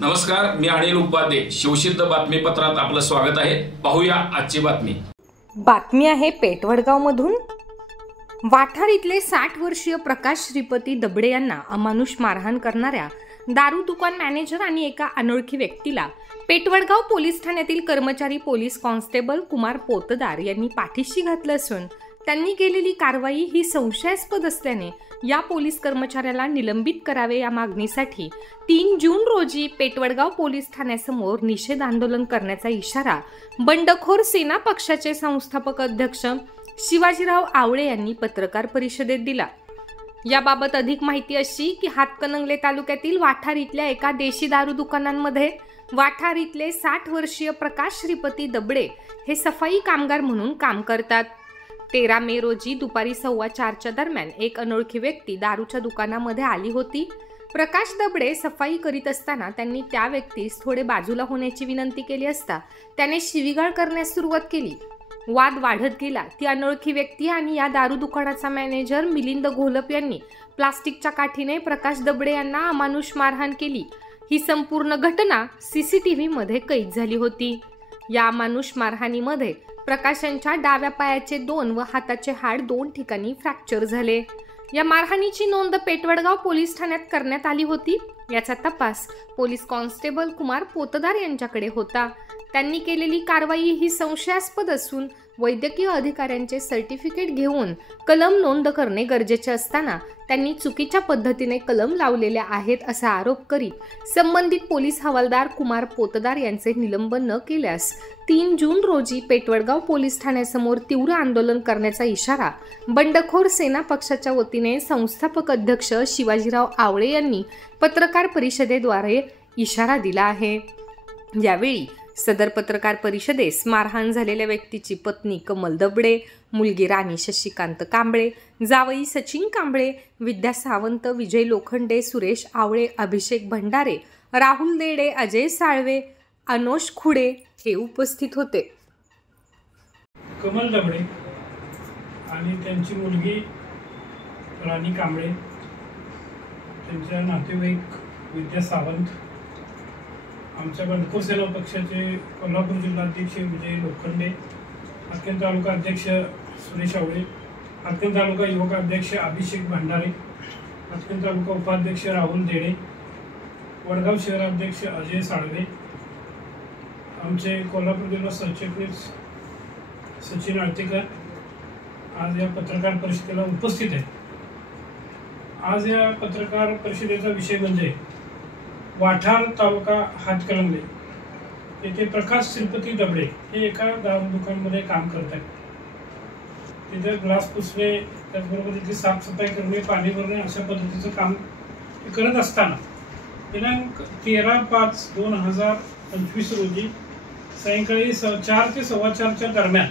नमस्कार, मी अनिल उपाध्ये. शिवसिद्ध बातमीपत्रात आपलं स्वागत आहे. पाहूया आजची बातमी. बातमी आहे पेठवडगाव मधून. वाठार इथले 60 वर्षीय प्रकाश श्रीपती दबडे यांना अमानुष मारहाण करणाऱ्या दारू दुकान मॅनेजर आणि एका अनोळखी व्यक्तीला पेठवडगाव पोलीस ठाण्यातील कर्मचारी पोलीस कॉन्स्टेबल कुमार पोतदार यांनी पाठीशी घातलं असून त्यांनी केलेली कारवाई ही संशयास्पद असल्याने या पोलीस कर्मचाऱ्याला निलंबित करावे या मागणीसाठी 3 जून रोजी पेठवडगाव पोलीस ठाण्यासमोर निषेध आंदोलन करण्याचा इशारा बंडखोर सेना पक्षाचे संस्थापक अध्यक्ष शिवाजीराव आवळे यांनी पत्रकार परिषदेत दिला. याबाबत अधिक माहिती अशी की हातकणंगले तालुक्यातील वाठार इथल्या एका देशी दारू दुकानांमध्ये वाठार इथले 60 वर्षीय प्रकाश श्रीपती दबडे हे सफाई कामगार म्हणून काम करतात. 13 मे रोजी दुपारी 4:15 दरम्यान एक अनोळखी व्यक्ती दारूच्या दुकानामध्ये आली होती. प्रकाश दबडे सफाई करीत असताना त्यांनी त्या व्यक्तीस थोडे बाजूला होण्याची विनंती केली असता त्याने शिवीगाळ करण्यास सुरुवात केली. वाद वाढत गेला. ती अनोळखी व्यक्ती आणि या दारू दुकानाचा मॅनेजर मिलिंद घोलप यांनी प्लास्टिकच्या काठीने प्रकाश दबडे यांना अमानुष मारहाण केली. ही संपूर्ण घटना CCTV मध्ये कैद झाली होती. या अमानुष मारहाणीमध्ये प्रकाशांच्या डाव्या पायाचे 2 व हाताचे हाड 2 ठिकाणी फ्रॅक्चर झाले. या मारहाणीची नोंद पेठवडगाव पोलीस ठाण्यात करण्यात आली होती. याचा तपास पोलीस कॉन्स्टेबल कुमार पोतदार यांच्याकडे होता. त्यांनी केलेली कारवाई ही संशयास्पद असून वैद्यकीय अधिकाऱ्यांचे सर्टिफिकेट घेऊन कलम नोंद करणे गरजेचे असताना त्यांनी चुकीच्या पद्धतीने कलम लावलेल्या आहेत असा आरोप करीत संबंधित पोलीस हवालदार कुमार पोतदार यांचे निलंबन न केल्यास 3 जून रोजी पेठवडगाव पोलीस ठाण्यासमोर तीव्र आंदोलन करण्याचा इशारा बंडखोर सेना पक्षाच्या वतीने संस्थापक अध्यक्ष शिवाजीराव आवळे यांनी पत्रकार परिषदेद्वारे इशारा दिला आहे. यावेळी सदर पत्रकार परिषदेस मारहाण झालेल्या व्यक्तीची पत्नी कमल दबडे, मुलगी राणी शशिकांत कांबळे, जावई सचिन कांबळे, विद्या सावंत, विजय लोखंडे, सुरेश आवळे, अभिषेक भंडारे, राहुल देडे, अजय साळवे, अनोश खुडे हे उपस्थित होते. कमल दबडे आणि त्यांची मुलगी राणी कांबळे, त्यांच्या नातेवाईक विद्या सावंत, आमच्या बंडखोर सेना पक्षाचे कोल्हापूर जिल्हाध्यक्ष विजय लोखंडे, हातकण तालुका अध्यक्ष सुरेश आवळे, हातकण तालुका युवक अध्यक्ष अभिषेक भंडारे, हातकण तालुका उपाध्यक्ष राहुल देडे, वडगाव शहराध्यक्ष अजय साळवे, आमचे कोल्हापूर जिल्हा सरचिटणीस सचिन आळतेकर आज या पत्रकार परिषदेला उपस्थित आहेत. आज या पत्रकार परिषदेचा विषय म्हणजे वाठार तालुका हातकणंगले येथे प्रकाश श्रीपती दबडे हे एका दारू दुकानमध्ये काम करत आहेत. तिथे ग्लास पुसणे, त्याचबरोबर तिथे साफसफाई करणे, पाणी भरणे अशा पद्धतीचं काम करत असताना दिनांक 13/5/2025 रोजी सायंकाळी 4 ते 4:15 दरम्यान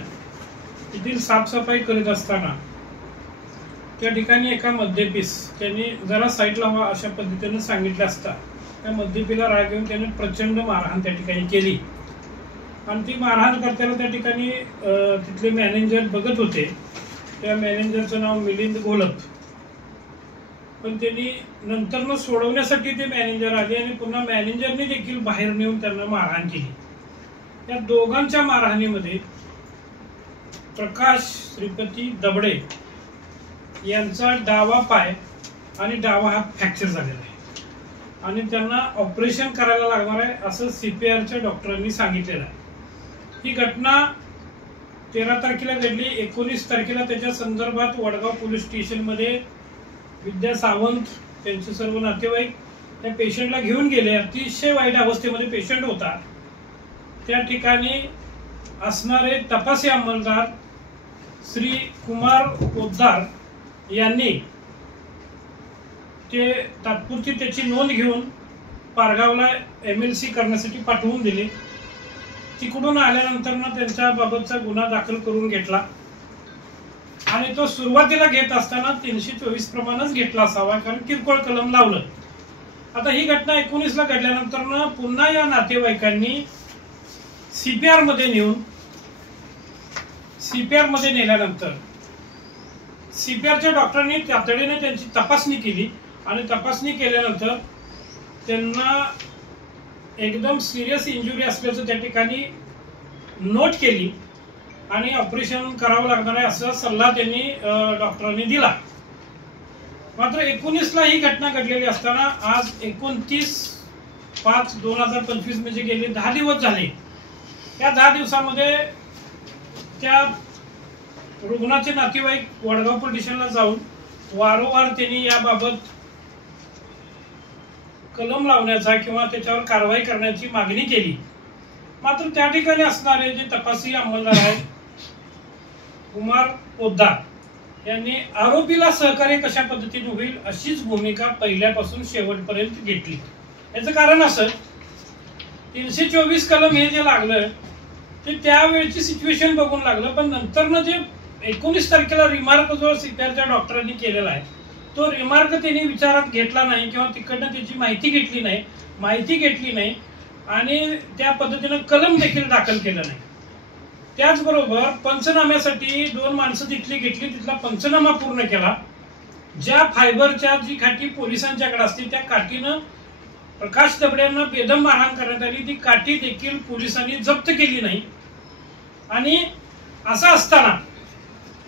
तिथील साफसफाई करीत असताना त्या ठिकाणी एका मद्यपीस त्यांनी जरा साईडला व्हा अशा पद्धतीने सांगितलं असता त्या मद्यपीला राग येऊन त्याने प्रचंड मारहाण त्या ठिकाणी केली. आणि ती मारहाण करताना त्या ठिकाणी तिथले मॅनेजर बघत होते. त्या मॅनेजरचं नाव मिलिंद घोलप. पण त्यांनी नंतर सोडवण्यासाठी ते मॅनेजर आले आणि पुन्हा मॅनेजरने देखील बाहेर नेऊन त्यांना मारहाण केली. या दोघांच्या मारहाणीमध्ये प्रकाश श्रीपती दबडे यांचा डावा पाय आणि डावा हात फ्रॅक्चर झालेला आहे आणि त्यांना ऑपरेशन करायला लागणार आहे असं CPRच्या डॉक्टरांनी सांगितलेलं आहे. ही घटना 13 तारखेला घडली. 19 तारखेला त्याच्या संदर्भात वडगाव पोलीस स्टेशनमध्ये विद्या सावंत त्यांचे सर्व नातेवाईक त्या पेशंटला घेऊन गेले. अतिशय वाईट अवस्थेमध्ये पेशंट होता. त्या ठिकाणी असणारे तपासी अंमलदार श्री कुमार पोतदार यांनी ते तात्पुरती त्याची नोंद घेऊन पारगावला MLC करण्यासाठी पाठवून दिले. तिकडून आल्यानंतर त्यांच्या बाबतचा गुन्हा दाखल करून घेतला आणि तो सुरुवातीला घेत असताना 324 प्रमाणेच घेतला असावा, कारण किरकोळ कलम लावलं. आता ही घटना 19ला घडल्यानंतर पुन्हा या नातेवाईकांनी CPR मध्ये नेल्यानंतर CPRच्या डॉक्टरांनी तातडीने त्यांची तपासणी केली आणि तपासणी केल्यानंतर त्यांना एकदम सिरियस इंजुरी असल्याचं त्या ठिकाणी नोट केली आणि ऑपरेशन करावं लागणार आहे असा सल्ला त्यांनी डॉक्टरांनी दिला. मात्र 19ला ही घटना घडलेली असताना आज 29/5/2025 म्हणजे गेले 10 दिवस झाले. या 10 दिवसामध्ये त्या रुग्णाचे नातेवाईक वडगाव पोलीस स्टेशनला जाऊन वारंवार त्यांनी याबाबत कलम लावण्याचा किंवा त्याच्यावर कारवाई करण्याची मागणी केली. मात्र त्या ठिकाणी असणारे जे तपासी अंमलदार आहेत कुमार पोद्दार यांनी आरोपीला सहकार्य कशा पद्धतीने होईल अशीच भूमिका पहिल्यापासून शेवटपर्यंत घेतली. याचं कारण असं 324 कलम हे जे लागलं ते त्यावेळची सिच्युएशन बघून लागलं, पण नंतरनं जे 19 तारखेला रिमार्क जो सीपीआरच्या डॉक्टरांनी केलेला आहे तो रिमार्क त्यांनी विचारात घेतला नाही किंवा तिकडनं त्याची माहिती घेतली नाही आणि त्या पद्धतीनं कलम देखील दाखल केलं नाही. त्याचबरोबर पंचनाम्यासाठी 2 माणसं तिथली घेतली, तिथला पंचनामा पूर्ण केला. ज्या फायबरच्या जी काठी पोलिसांच्याकडे असते त्या काठीनं प्रकाश दबडे यांना बेदम मारहाण करण्यात आली. ती काठी देखील पोलिसांनी जप्त केली नाही. आणि असं असताना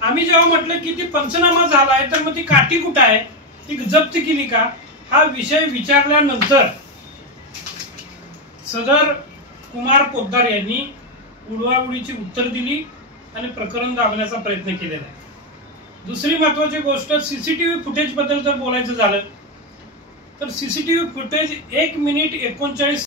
आम्ही जेव्हा म्हटलं की ती पंचनामा झालाय तर मग ती काठी कुठं आहे, ती जप्त केली का, हा विषय विचारल्यानंतर सदर कुमार पोद्दार यांनी उडवाउडीची उत्तर दिली आणि प्रकरण दाबण्याचा प्रयत्न केलेला आहे. दुसरी महत्वाची गोष्ट सीसीटीव्ही फुटेज बद्दल जर बोलायचं झालं तर सीसीटीव्ही फुटेज 1 मिनिट 39